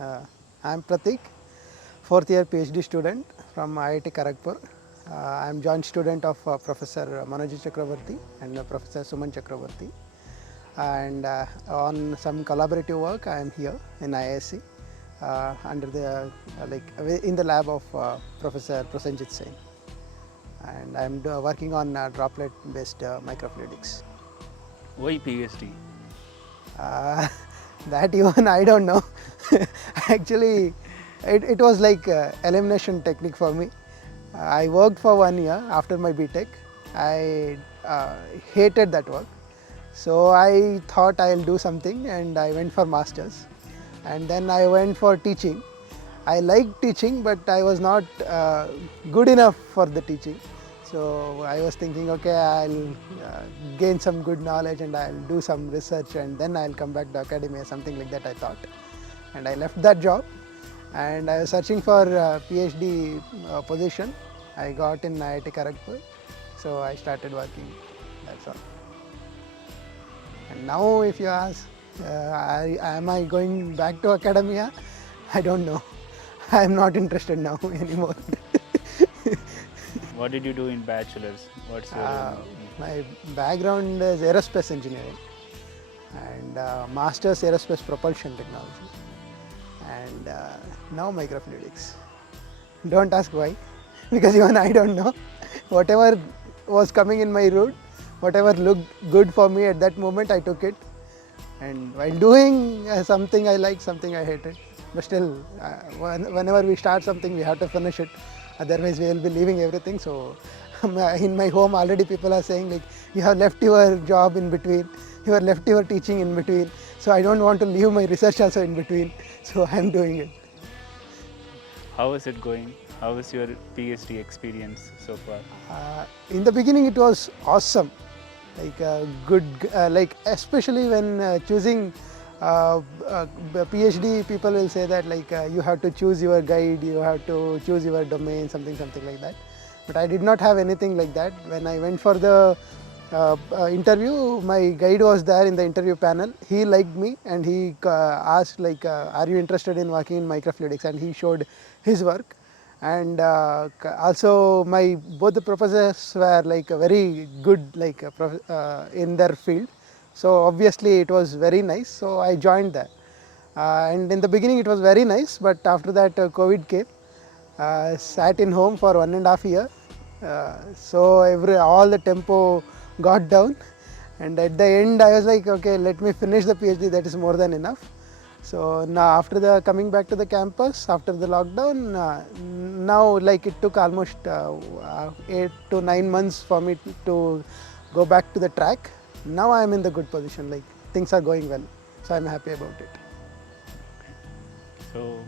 Uh, I am Pratik, fourth year PhD student from IIT Kharagpur. I am joint student of Professor Manoj Chakravarti and Professor Suman Chakravarti. And on some collaborative work, I am here in IISc under the in the lab of Professor Prosenjit Sen. And I am working on droplet-based microfluidics. Why PhD? Uh, that even I don't know. Actually, it was like elimination technique for me. I worked for 1 year after my BTech. I hated that work. So I thought I'll do something and I went for masters. And then I went for teaching. I liked teaching, but I was not good enough for the teaching. So I was thinking, okay, I'll gain some good knowledge and I'll do some research and then I'll come back to academia, something like that I thought. And I left that job and I was searching for PhD position. I got in IIT Kharagpur, so I started working, that's all. And now if you ask, am I going back to academia? I don't know. I am not interested now anymore. What did you do in bachelor's? What's your My background is aerospace engineering and master's aerospace propulsion technology and now microfluidics. Don't ask why, because even I don't know. Whatever was coming in my route, whatever looked good for me at that moment, I took it. And while doing something I like, something I hated. But still, whenever we start something, we have to finish it. Otherwise, we will be leaving everything. So, in my home, already people are saying like, you have left your job in between, you have left your teaching in between. So, I don't want to leave my research also in between. So, I am doing it. How is it going? How is your PhD experience so far? In the beginning, it was awesome. Like good, like especially when choosing PhD, people will say that like you have to choose your guide, you have to choose your domain, something like that. But I did not have anything like that. When I went for the interview, my guide was there in the interview panel. He liked me and he asked like, are you interested in working in microfluidics? And he showed his work. And also both the professors were like very good like in their field, so obviously it was very nice, so I joined there. And in the beginning it was very nice, but after that COVID came. Sat in home for 1.5 years, so all the tempo got down, and at the end I was like, okay, let me finish the PhD, that is more than enough. So now after the coming back to the campus after the lockdown, now like it took almost 8 to 9 months for me to go back to the track. Now I am in the good position, like things are going well, so I am happy about it. So,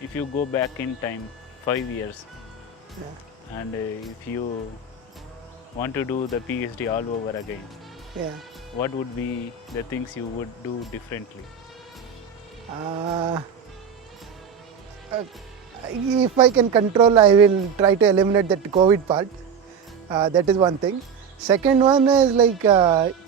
if you go back in time 5 years, Yeah. and if you want to do the PhD all over again, Yeah. what would be the things you would do differently? If I can control, I will try to eliminate that COVID part. That is one thing. Second one is like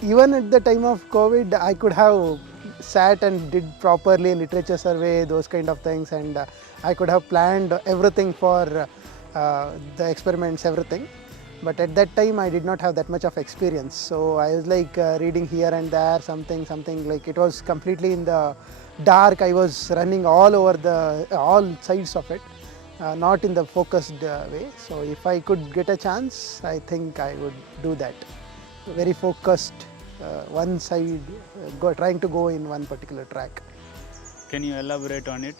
even at the time of COVID, I could have sat and did properly literature survey, those kind of things, and I could have planned everything for the experiments, everything. But at that time I did not have that much of experience, so I was like reading here and there, something like it was completely in the dark. I was running all over all sides of it, not in the focused way. So if I could get a chance, I think I would do that. Very focused, one side, trying to go in one particular track. Can you elaborate on it?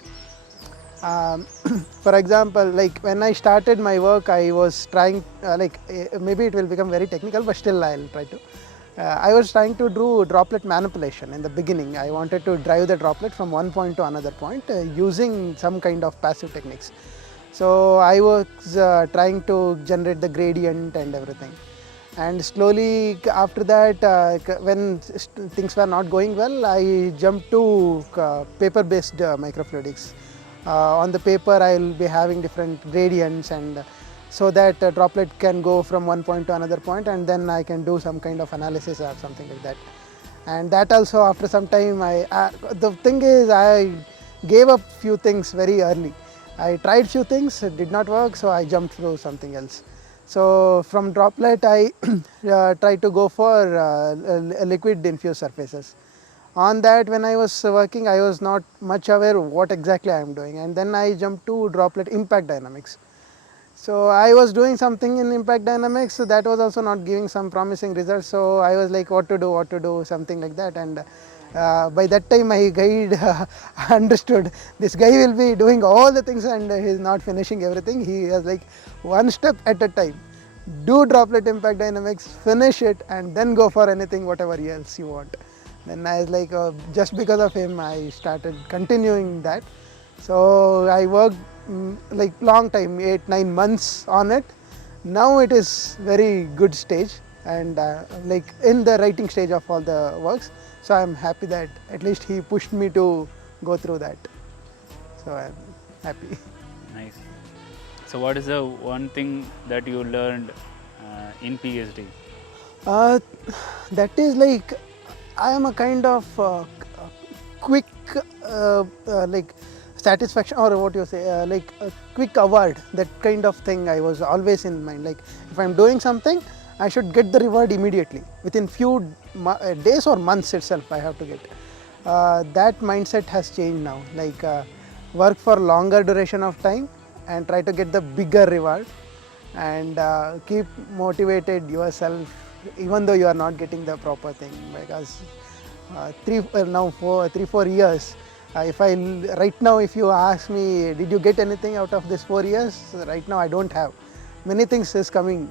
For example, like when I started my work, I was trying maybe it will become very technical, but still I'll try to. I was trying to do droplet manipulation in the beginning. I wanted to drive the droplet from one point to another point using some kind of passive techniques. So I was trying to generate the gradient and everything. And slowly after that, when things were not going well, I jumped to paper-based microfluidics. On the paper I will be having different gradients, and so that droplet can go from one point to another point, and then I can do some kind of analysis or something like that. And that also after some time, the thing is I gave up few things very early. I tried few things, it did not work, so I jumped to something else. So from droplet, I tried to go for liquid infused surfaces. On that, when I was working, I was not much aware what exactly I am doing, and then I jumped to droplet impact dynamics. So I was doing something in impact dynamics, so that was also not giving some promising results. So I was like, what to do, something like that. And by that time, my guide understood this guy will be doing all the things and he is not finishing everything. He was like, one step at a time. Do droplet impact dynamics, finish it, and then go for anything, whatever else you want. Then I was like, just because of him, I started continuing that. So I worked like long time, 8-9 months on it. Now it is very good stage and like in the writing stage of all the works. So I am happy that at least he pushed me to go through that. So I am happy. Nice. So what is the one thing that you learned in PhD? That is like I am a kind of quick like satisfaction, or what you say, like a quick award, that kind of thing I was always in mind. Like if I am doing something, I should get the reward immediately within few days or months itself. I have to get that mindset has changed now. Like work for longer duration of time and try to get the bigger reward, and keep motivated yourself even though you are not getting the proper thing. Because 3-4 years, if I right now, if you ask me, did you get anything out of this 4 years, right now I don't have. Many things is coming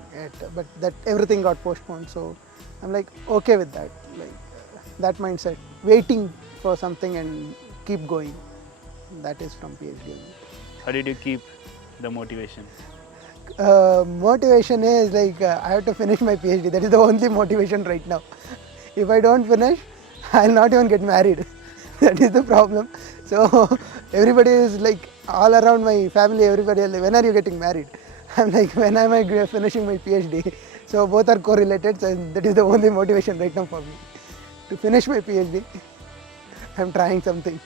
but that everything got postponed. So I'm like okay with that, like that mindset, waiting for something and keep going. That is from PhD. How did you keep the motivation? Motivation is like I have to finish my PhD. That is the only motivation right now. If I don't finish, I'll not even get married. That is the problem. So everybody is like, all around my family, everybody is like, when are you getting married? I'm like, when am I finishing my PhD? So both are correlated, and that is the only motivation right now for me, to finish my PhD. I'm trying something.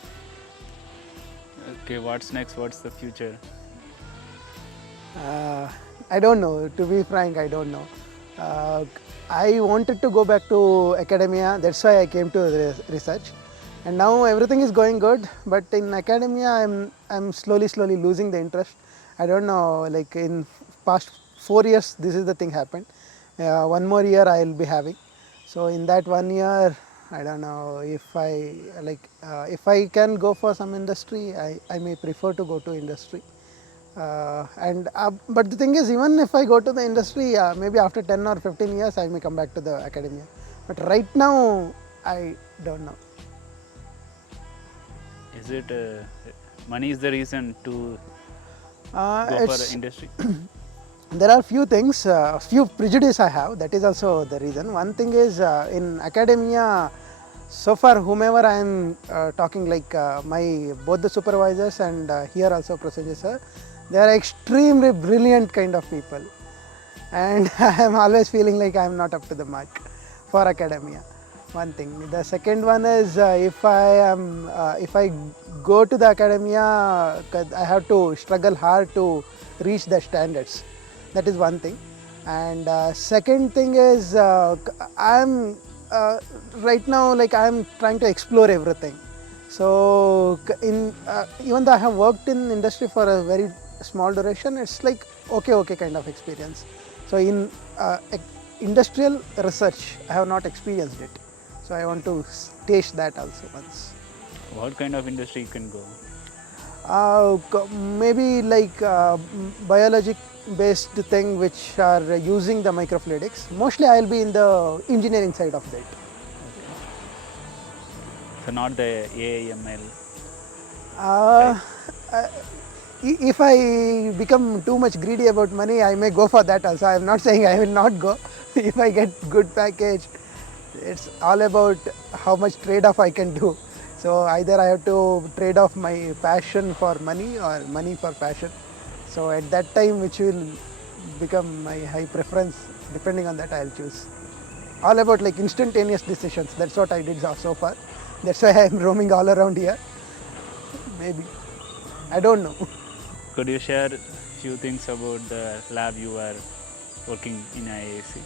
Okay, what's next? What's the future? I don't know, to be frank, I don't know. I wanted to go back to academia, that's why I came to research. And now everything is going good, but in academia I'm slowly losing the interest. I don't know, like in past 4 years this is the thing happened. 1 more year I will be having. So in that 1 year, I don't know if I if I can go for some industry, I may prefer to go to industry. But the thing is, even if I go to the industry, maybe after 10 or 15 years I may come back to the academia. But right now I don't know. Is it money is the reason to go for industry? There are few things, few prejudice I have. That is also the reason. One thing is in academia, so far whomever I am talking, like my both the supervisors and here also Professor sir, they are extremely brilliant kind of people, and I am always feeling like I am not up to the mark for academia. One thing. The second one is if I go to the academia, I have to struggle hard to reach the standards. That is one thing. And second thing is I'm right now, like I am trying to explore everything. So in even though I have worked in industry for a very small duration, it's like okay kind of experience. So in industrial research, I have not experienced it. So I want to taste that also once. What kind of industry you can go? Maybe like biologic based thing which are using the microfluidics. Mostly I will be in the engineering side of that. So not the AIML. If I become too much greedy about money, I may go for that also. I am not saying I will not go. If I get good package, it's all about how much trade-off I can do. So either I have to trade off my passion for money or money for passion. So at that time, which will become my high preference, depending on that I'll choose. All about like instantaneous decisions. That's what I did so far. That's why I am roaming all around here. maybe. I don't know. Could you share few things about the lab you are working in IAC?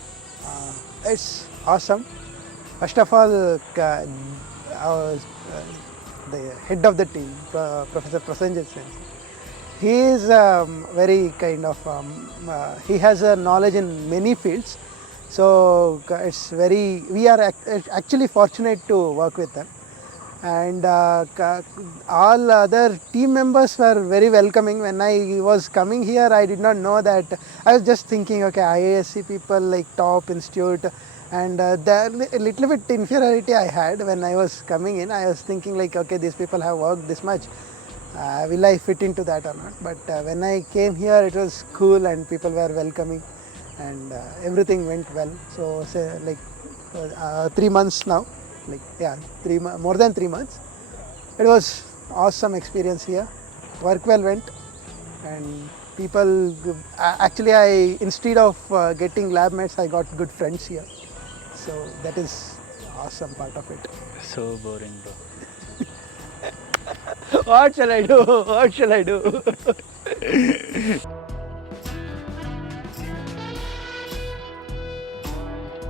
It's awesome. First of all, our, the head of the team, Professor Prasenjit Sen, he is very kind of, he has a knowledge in many fields. So it's very, we are actually fortunate to work with them. And all other team members were very welcoming. When I was coming here, I did not know that. I was just thinking, okay, IASC people like top institute, and the little bit inferiority I had when I was coming in. I was thinking like, okay, these people have worked this much. Will I fit into that or not? But when I came here, it was cool and people were welcoming, and everything went well. So say like 3 months now, like yeah, more than 3 months. It was awesome experience here. Work well went, and people actually I instead of getting lab mates, I got good friends here. So that is awesome part of it. So boring, bro. What shall I do? What shall I do?